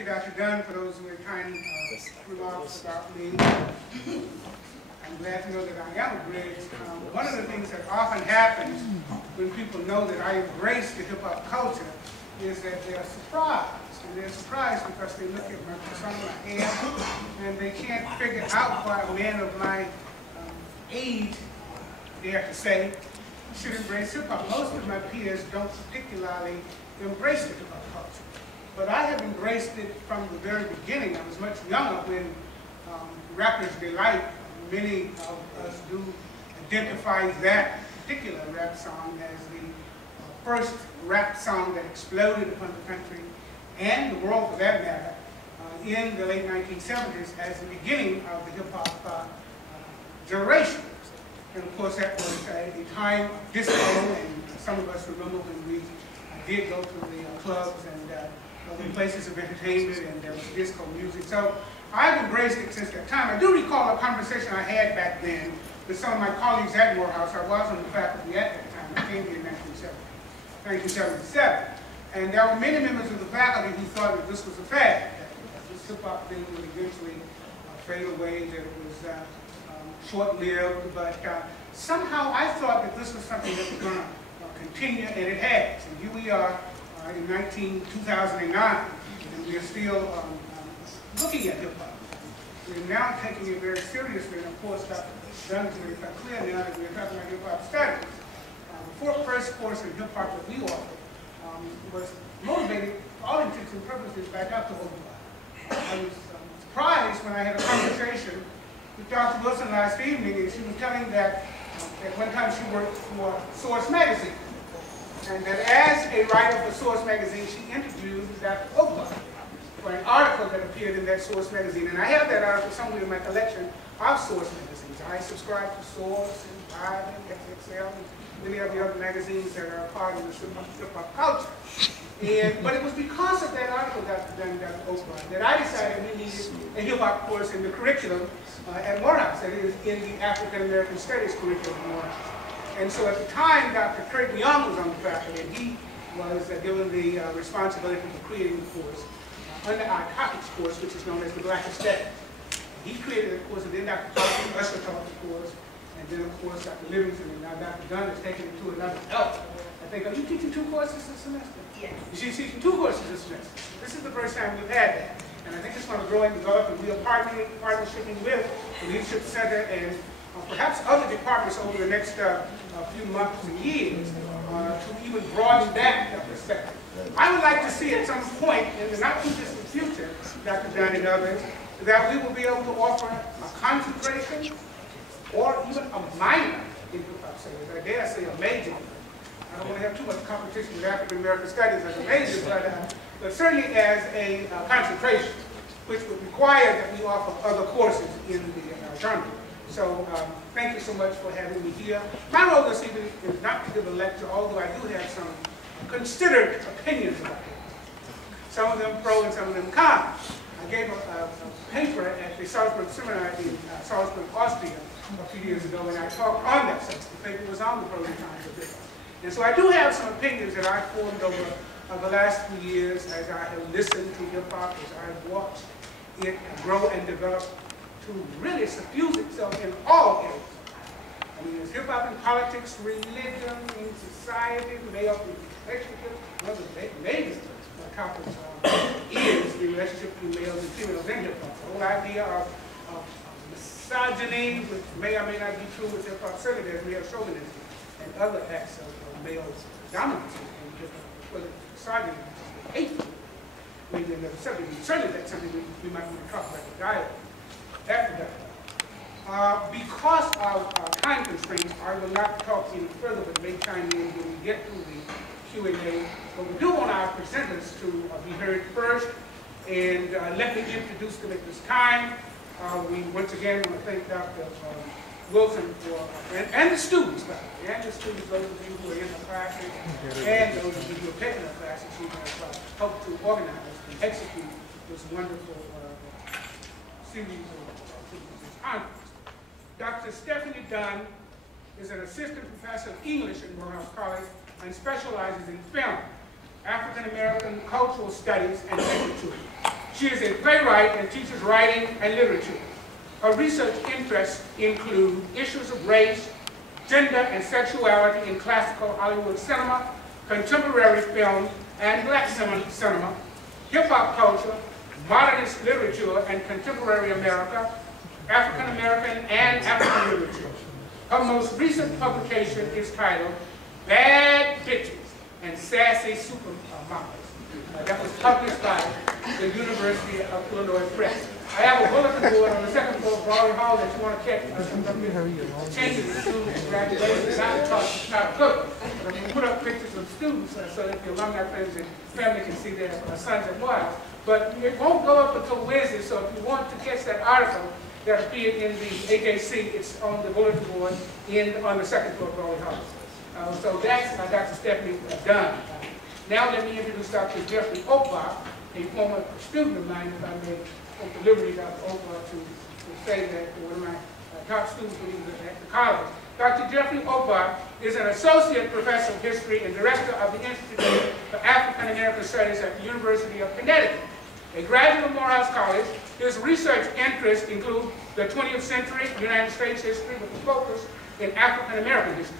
you, Dr. Dunn, for those who are kind remarks about me. I'm glad to know that I am a bridge. One of the things that often happens when people know that I embrace the hip-hop culture is that they're surprised. And they're surprised because they look at my persona, my hair, and they can't figure out why a man of my age, dare to say, should embrace hip-hop. Most of my peers don't particularly embrace the hip-hop culture. But I have embraced it from the very beginning. I was much younger when Rapper's Delight, many of us do identify that particular rap song as the first rap song that exploded upon the country and the world for that matter in the late 1970s as the beginning of the hip-hop generation. And of course that was a time of disco, and some of us remember when we did go to the clubs and the places of entertainment, and there was disco music. So I've embraced it since that time. I do recall a conversation I had back then with some of my colleagues at Morehouse. I was on the faculty at that time. I came here in 1977. And there were many members of the faculty who thought that this was a fad, that this hip-hop thing would eventually fade away, that it was short-lived. But somehow I thought that this was something that was going to continue, and it has. And here we are in 2009, and we are still looking at hip-hop. We're now taking it very seriously, and of course, Dr. Dunn is very clear now that we're talking about hip-hop studies. The first course in hip-hop that we offered was motivated, for all intents and purposes, by Dr. Wilson. I was surprised when I had a conversation with Dr. Wilson last evening, and she was telling that at one time she worked for Source magazine, and that as a writer for Source magazine, she interviewed Dr. Oakland for an article that appeared in that Source magazine. And I have that article somewhere in my collection of Source magazines. I subscribe to Source and Vibe and XXL and many of the other magazines that are part of the hip-hop culture. But it was because of that article, Dr. Dunn and Dr. Oakland, that I decided we needed a hip-hop course in the curriculum at Morehouse, that is, in the African American Studies curriculum at Morehouse. And so at the time, Dr. Kurt Young was on the faculty, and he was given the responsibility for creating the course under our topics course, which is known as the Black Aesthetic. He created the course, and then Dr. Usher taught the course, and then of course Dr. Livingston, and now Dr. Dunn has taken it to another level. I think, are you teaching 2 courses this semester? Yes. She's teaching 2 courses this semester. This is the first time we've had that. And I think it's going to grow and develop, and we are partnering with the Leadership Center and perhaps other departments over the next few months and years to even broaden that perspective. I would like to see at some point in the not too distant future, Dr. Dunn and others, that we will be able to offer a concentration or even a minor in hip-hop studies. I dare say a major. I don't want to have too much competition with African American studies as a major, but certainly as a concentration, which would require that we offer other courses in the journal. So thank you so much for having me here. My role this evening is not to give a lecture, although I do have some considered opinions about it. Some of them pro and some of them con. I gave a paper at the Salzburg Seminar in Salzburg, Austria a few years ago, and I talked on that subject. The paper was on the pros and cons of it. And so I do have some opinions that I've formed over the last few years as I have listened to hip-hop, as I've watched it grow and develop to really suffuse itself in all areas. I mean, there's hip-hop in politics, religion, in society, male relationship. One of the major topics is the relationship between males and females in hip-hop. The whole idea of misogyny, which may or may not be true with hip-hop, certainly there's male chauvinism and other acts of male dominance in hip-hop, whether it's misogyny or hateful. I mean, certainly that's something we might want to talk about in dialogue. After that. Because of time constraints, I will not talk any further, but may chime in when we get to the Q&A. But we do want our presenters to be heard first, and let me introduce them at this time. We once again want to thank Dr. Wilson for, and the students, those of you who are in the classes, and those of you who are taking the classes who have helped to organize and execute this wonderful series of conference. Dr. Stephanie Dunn is an assistant professor of English at Morehouse College and specializes in film, African American cultural studies, and literature. She is a playwright and teaches writing and literature. Her research interests include issues of race, gender, and sexuality in classical Hollywood cinema, contemporary film, and black cinema, hip-hop culture, modernist literature, and contemporary America, African American, and African literature. Her most recent publication is titled Bad Bitches and Sassy Supermodels. That was published by the University of Illinois Press. I have a bulletin board on the second floor of Brawley Hall that you want to catch attending the students' graduation. Not to cook, but I'm going to put up pictures of students so that the alumni friends and family can see their sons and wives. But it won't go up until Wednesday, so if you want to catch that article that appeared in the AJC, it's on the bulletin board on the second floor of Brawley Hall. So that's Dr. Stephanie Dunn. Now let me introduce Dr. Jeffrey Oakbach, a former student of mine, if I may take the liberty, Dr. Oakbach, to say that one of my top students when he was at the college. Dr. Jeffrey Oakbach is an associate professor of history and director of the Institute for African American Studies at the University of Connecticut. A graduate of Morehouse College, his research interests include the 20th century United States history with a focus in African American history.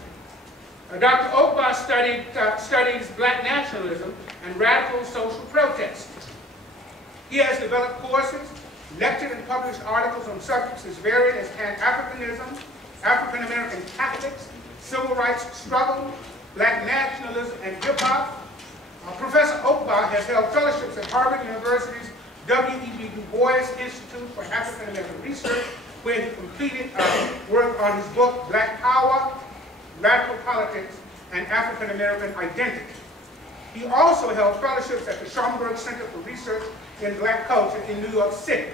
Dr. Oakbach studies black nationalism and radical social protest. He has developed courses, lectured and published articles on subjects as varied as Pan-Africanism, African American Catholics, civil rights struggle, black nationalism, and hip-hop. Professor Oakbach has held fellowships at Harvard University's W.E.B. Du Bois Institute for African American Research, where he completed work on his book, Black Power, Radical Politics, and African American Identity. He also held fellowships at the Schomburg Center for Research in Black Culture in New York City,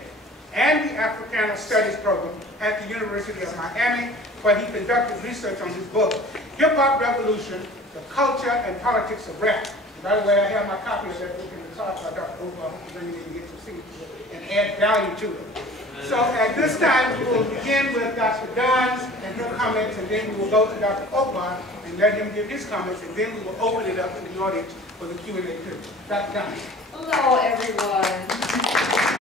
and the Africana Studies program at the University of Miami, where he conducted research on his book, Hip Hop Revolution, The Culture and Politics of Rap. And by the way, I have my copy of that book in the car by Dr. Oakbach, who didn't get to see it and add value to it. So at this time, we will begin with Dr. Dunn and her comments, and then we will go to Dr. Oakbach and let him give his comments, and then we will open it up to the audience for the Q&A period. Dr. Dunn. Hello, everyone.